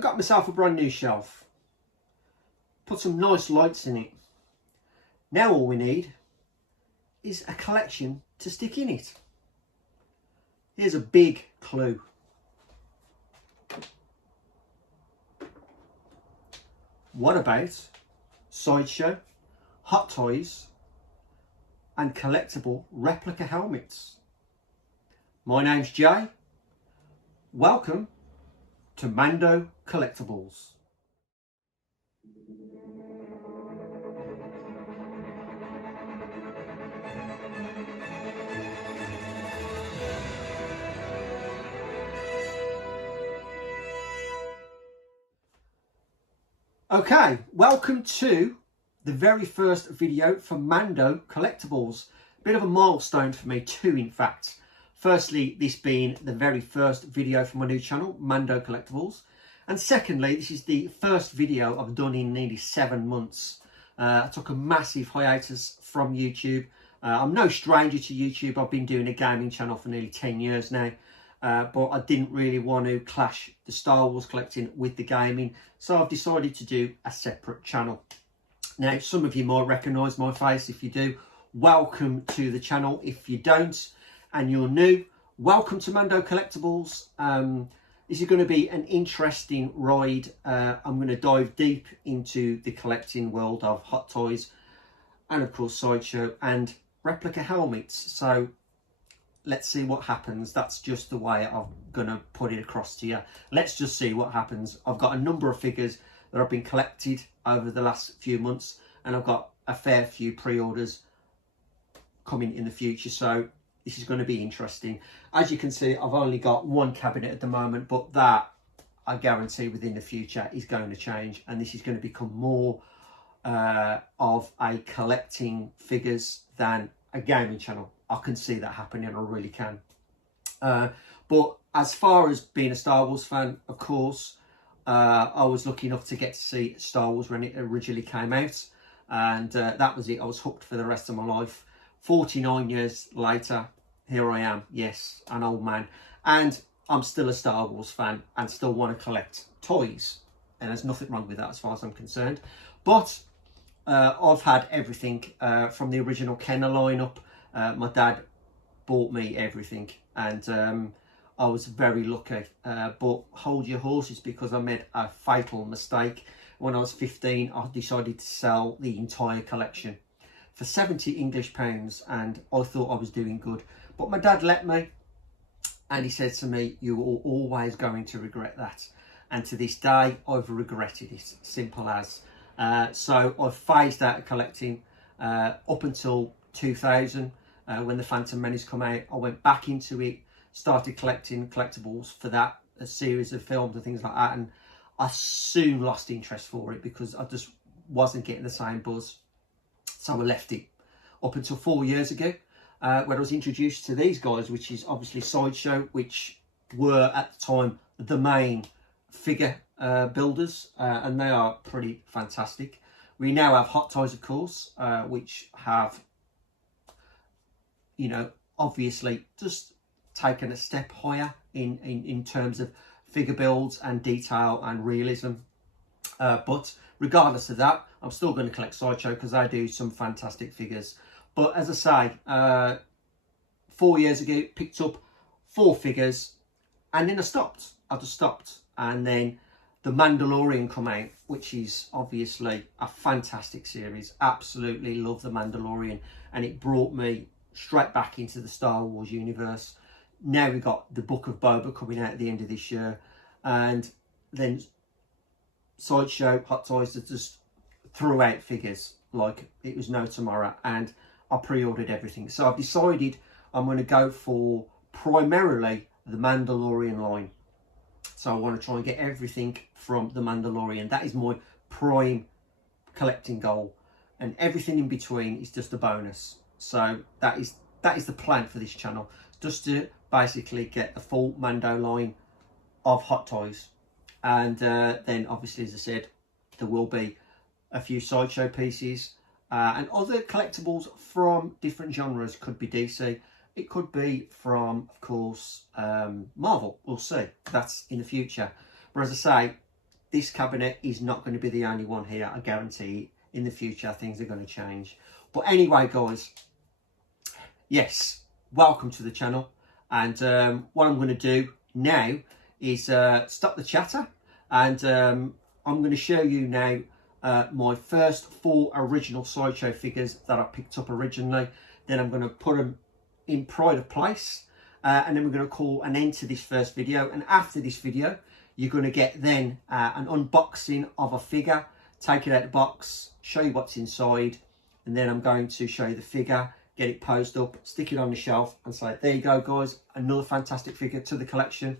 I got myself a brand new shelf, put some nice lights in it. Now all we need is a collection to stick in it. Here's a big clue. What about Sideshow, Hot Toys and collectible replica helmets? My name's Jay. Welcome to MANDO Collectables. Okay, welcome to the very first video for MANDO Collectables. Bit of a milestone for me too, in fact. Firstly, this being the very first video for my new channel, MANDO Collectables. And secondly, this is the first video I've done in nearly 7 months. I took a massive hiatus from YouTube. I'm no stranger to YouTube. I've been doing a gaming channel for nearly 10 years now. But I didn't really want to clash the Star Wars collecting with the gaming, so I've decided to do a separate channel. Now, some of you might recognise my face. If you do, welcome to the channel. If you don't and you're new, welcome to MANDO Collectables. This is going to be an interesting ride. I'm going to dive deep into the collecting world of Hot Toys and of course Sideshow and replica helmets. So let's see what happens. That's just the way I'm going to put it across to you. Let's just see what happens. I've got a number of figures that have been collected over the last few months, and I've got a fair few pre-orders coming in the future. So this is going to be interesting. As you can see, I've only got one cabinet at the moment, but that I guarantee within the future is going to change, and this is going to become more of a collecting figures than a gaming channel. I can see that happening, I really can. But as far as being a Star Wars fan, of course, I was lucky enough to get to see Star Wars when it originally came out. And that was it. I was hooked for the rest of my life. 49 years later, here I am. Yes, an old man. And I'm still a Star Wars fan and still want to collect toys. And there's nothing wrong with that as far as I'm concerned. But I've had everything from the original Kenner lineup. My dad bought me everything, and I was very lucky. But hold your horses, because I made a fatal mistake. When I was 15, I decided to sell the entire collection for 70 English pounds, and I thought I was doing good. But my dad let me, and he said to me, "You are always going to regret that." And to this day, I've regretted it. Simple as. So I've phased out of collecting up until 2000. When the Phantom Menace come out, I went back into it, started collecting collectibles for that, a series of films and things like that, and I soon lost interest for it because I just wasn't getting the same buzz. So I left it up until 4 years ago, when I was introduced to these guys, which is obviously Sideshow, which were at the time the main figure builders, and they are pretty fantastic. We now have Hot Toys, of course, which have, you know, obviously just taken a step higher in terms of figure builds and detail and realism. But regardless of that, I'm still going to collect Sideshow because I do some fantastic figures. But as I say, 4 years ago, picked up 4 figures, and then I stopped. I just stopped. And then The Mandalorian come out, which is obviously a fantastic series. Absolutely love The Mandalorian, and it brought me straight back into the Star Wars universe. Now we've got the Book of Boba coming out at the end of this year, and then Sideshow, Hot Toys that just threw out figures like it was no tomorrow, and I pre-ordered everything. So I've decided I'm going to go for primarily the Mandalorian line. So I want to try and get everything from the Mandalorian. That is my prime collecting goal, and everything in between is just a bonus. So that is the plan for this channel, just to basically get the full Mando line of Hot Toys. And then obviously, as I said, there will be a few Sideshow pieces and other collectibles from different genres. Could be DC, it could be from, of course, Marvel. We'll see. That's in the future. But as I say, this cabinet is not going to be the only one here. I guarantee in the future things are going to change. But anyway, guys, yes, welcome to the channel. And what I'm going to do now is stop the chatter, and I'm going to show you now my first 4 original sideshow figures that I picked up originally. Then I'm going to put them in pride of place, and then we're going to call an end to this first video. And after this video, you're going to get then an unboxing of a figure, take it out of the box, show you what's inside, and then I'm going to show you the figure, get it posed up, stick it on the shelf, and say, there you go, guys, another fantastic figure to the collection,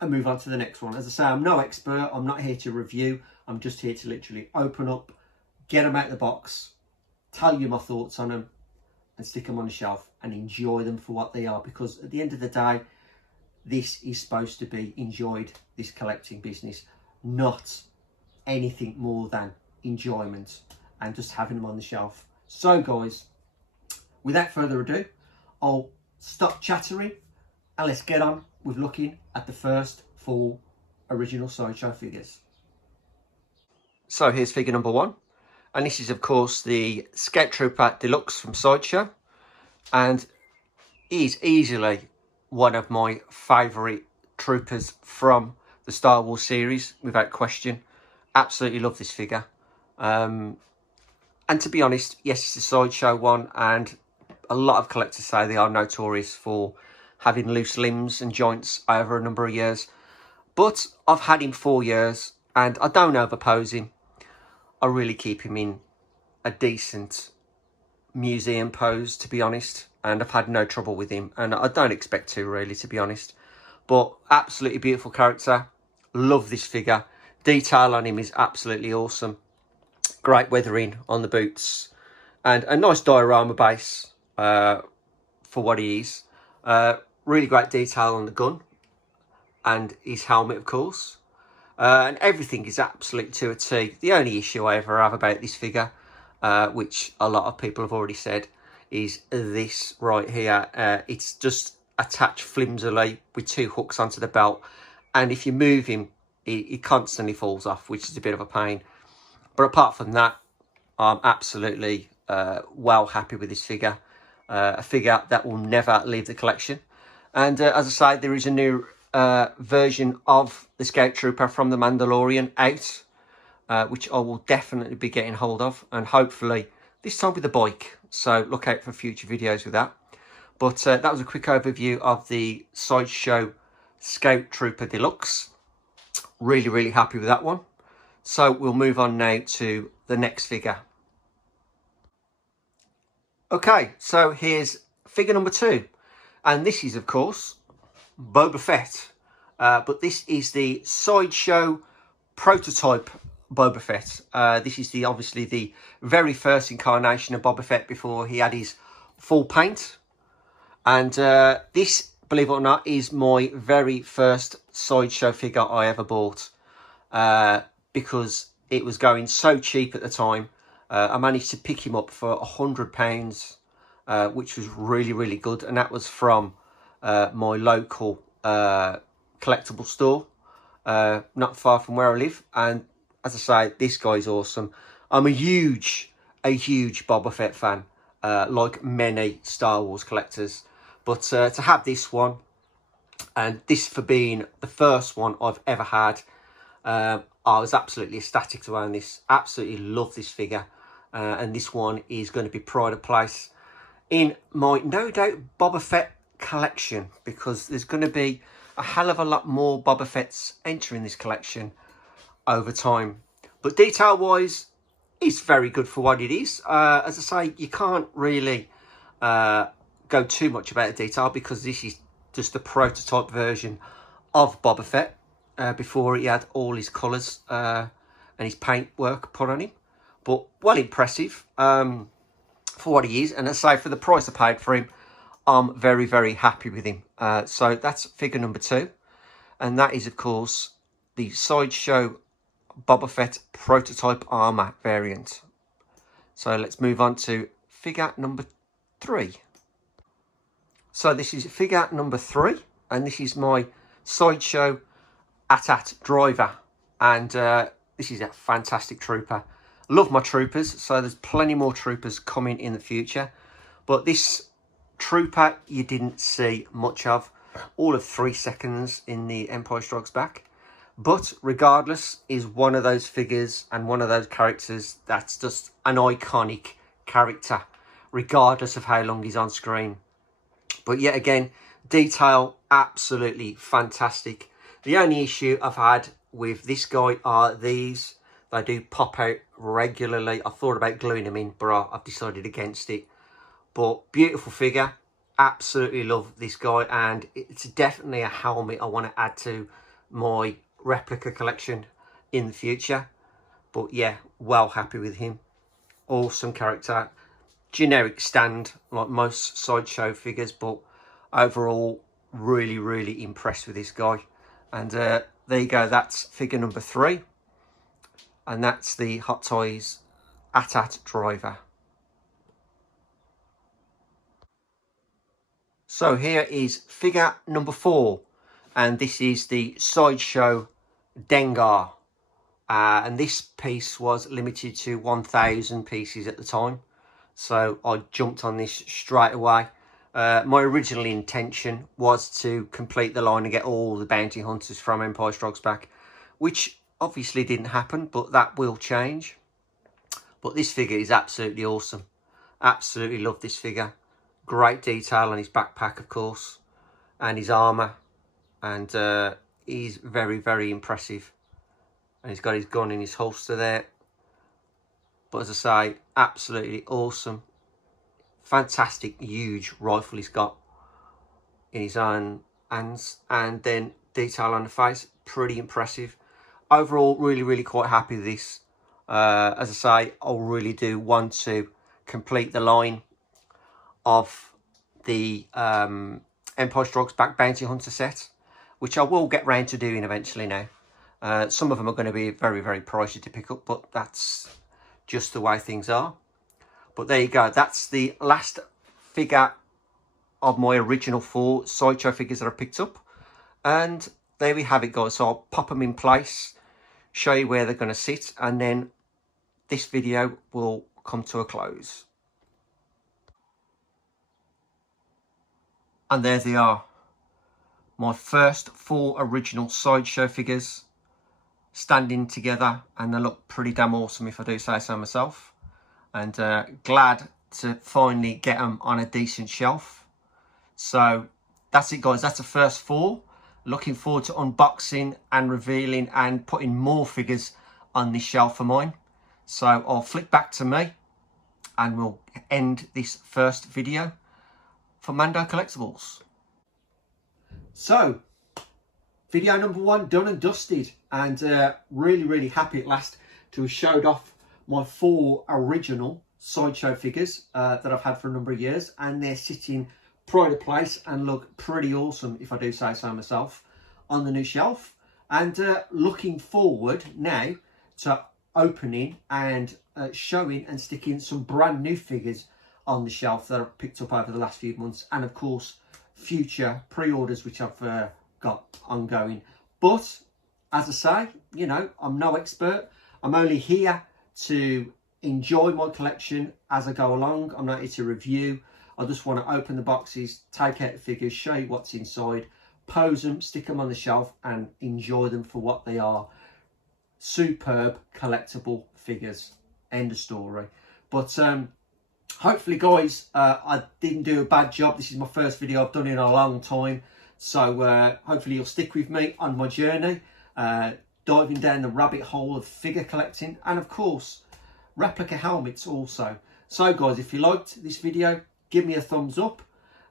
and move on to the next one. As I say, I'm no expert, I'm not here to review, I'm just here to literally open up, get them out of the box, tell you my thoughts on them, and stick them on the shelf and enjoy them for what they are, because at the end of the day, this is supposed to be enjoyed, this collecting business, not anything more than enjoyment and just having them on the shelf. So guys, without further ado, I'll stop chattering and let's get on with looking at the first 4 original sideshow figures. So here's figure number 1, and this is of course the Scout Trooper Deluxe from Sideshow, and is easily one of my favourite troopers from the Star Wars series, without question. Absolutely love this figure. And to be honest, yes, it's a Sideshow one, and a lot of collectors say they are notorious for having loose limbs and joints over a number of years. But I've had him 4 years, and I don't overpose him. I really keep him in a decent museum pose, to be honest, and I've had no trouble with him, and I don't expect to, really, to be honest. But absolutely beautiful character. Love this figure. Detail on him is absolutely awesome. Great weathering on the boots, and a nice diorama base for what he is. Really great detail on the gun and his helmet, of course. And everything is absolute to a T. The only issue I ever have about this figure, which a lot of people have already said, is this right here. It's just attached flimsily with 2 hooks onto the belt, and if you move him, he constantly falls off, which is a bit of a pain. But apart from that, I'm absolutely well happy with this figure. A figure that will never leave the collection. And as I say, there is a new version of the Scout Trooper from The Mandalorian out, which I will definitely be getting hold of, and hopefully this time with a bike. So look out for future videos with that. But that was a quick overview of the Sideshow Scout Trooper Deluxe. Really, really happy with that one. So we'll move on now to the next figure. Okay, so here's figure number 2. And this is, of course, Boba Fett. But this is the Sideshow prototype Boba Fett. This is obviously the very first incarnation of Boba Fett before he had his full paint. And this, believe it or not, is my very first Sideshow figure I ever bought. Because it was going so cheap at the time. I managed to pick him up for £100, which was really, really good. And that was from my local collectible store, not far from where I live. And as I say, this guy's awesome. I'm a huge Boba Fett fan, like many Star Wars collectors. But to have this one, and this for being the first one I've ever had, I was absolutely ecstatic to own this. Absolutely love this figure. And this one is going to be pride of place in my, no doubt, Boba Fett collection, because there's going to be a hell of a lot more Boba Fetts entering this collection over time. But detail wise, it's very good for what it is. As I say, you can't really go too much about the detail, because this is just the prototype version of Boba Fett before he had all his colours and his paint work put on him. But well impressive for what he is, and as I say, for the price I paid for him, I'm very, very happy with him. So that's figure number 2, and that is, of course, the Sideshow Boba Fett prototype armour variant. So let's move on to figure number 3. So this is figure number 3, and this is my Sideshow AT-AT driver. And this is a fantastic trooper. Love my troopers, so there's plenty more troopers coming in the future. But this trooper you didn't see much of. All of 3 seconds in the Empire Strikes Back. But regardless, is one of those figures and one of those characters that's just an iconic character, regardless of how long he's on screen. But yet again, detail absolutely fantastic. The only issue I've had with this guy are these. They do pop out regularly. I thought about gluing them in, but I've decided against it. But beautiful figure. Absolutely love this guy, and it's definitely a helmet I want to add to my replica collection in the future. But yeah, well happy with him. Awesome character. Generic stand like most sideshow figures, but overall really impressed with this guy. And there you go, that's figure number 3, and that's the Hot Toys AT-AT driver. So here is figure number 4, and this is the sideshow Dengar. And this piece was limited to 1,000 pieces at the time, so I jumped on this straight away. My original intention was to complete the line and get all the bounty hunters from Empire Strikes Back, which obviously didn't happen, but that will change. But this figure is absolutely awesome. Absolutely love this figure. Great detail on his backpack, of course, and his armour, and he's very impressive. And he's got his gun in his holster there. But as I say, absolutely awesome. Fantastic, huge rifle he's got in his own hands. And then detail on the face, pretty impressive. Overall, really quite happy with this. As I say, I really do want to complete the line of the Empire Strikes Back Bounty Hunter set, which I will get round to doing eventually now. Some of them are going to be very pricey to pick up, but that's just the way things are. But there you go, that's the last figure of my original 4 sideshow figures that I picked up. And there we have it, guys. So I'll pop them in place, show you where they're going to sit, and then this video will come to a close. And there they are, my first 4 original sideshow figures standing together, and they look pretty damn awesome if I do say so myself. And glad to finally get them on a decent shelf. So that's it, guys. That's the first 4. Looking forward to unboxing and revealing and putting more figures on this shelf of mine. So I'll flick back to me and we'll end this first video for Mando Collectables. So video number 1 done and dusted, and really happy at last to have showed off my 4 original sideshow figures that I've had for a number of years, and they're sitting pride of place and look pretty awesome if I do say so myself on the new shelf. And looking forward now to opening and showing and sticking some brand new figures on the shelf that I've picked up over the last few months, and of course future pre-orders which I've got ongoing. But as I say, you know, I'm no expert. I'm only here to enjoy my collection as I go along. I'm not here to review. I just want to open the boxes, take out the figures, show you what's inside, pose them, stick them on the shelf and enjoy them for what they are. Superb collectible figures. End of story. But hopefully, guys, I didn't do a bad job. This is my first video I've done in a long time. So hopefully you'll stick with me on my journey, diving down the rabbit hole of figure collecting, and of course replica helmets also. So guys, if you liked this video, give me a thumbs up,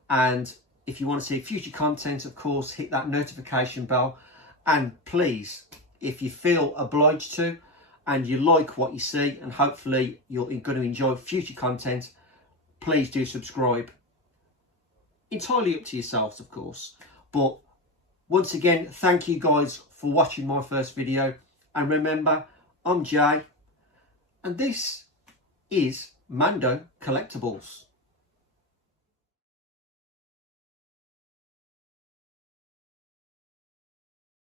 and if you want to see future content, of course hit that notification bell. And please, if you feel obliged to and you like what you see and hopefully you're going to enjoy future content, please do subscribe. Entirely up to yourselves, of course. But once again, thank you guys for watching my first video. And remember, I'm Jay, and this is Mando Collectables.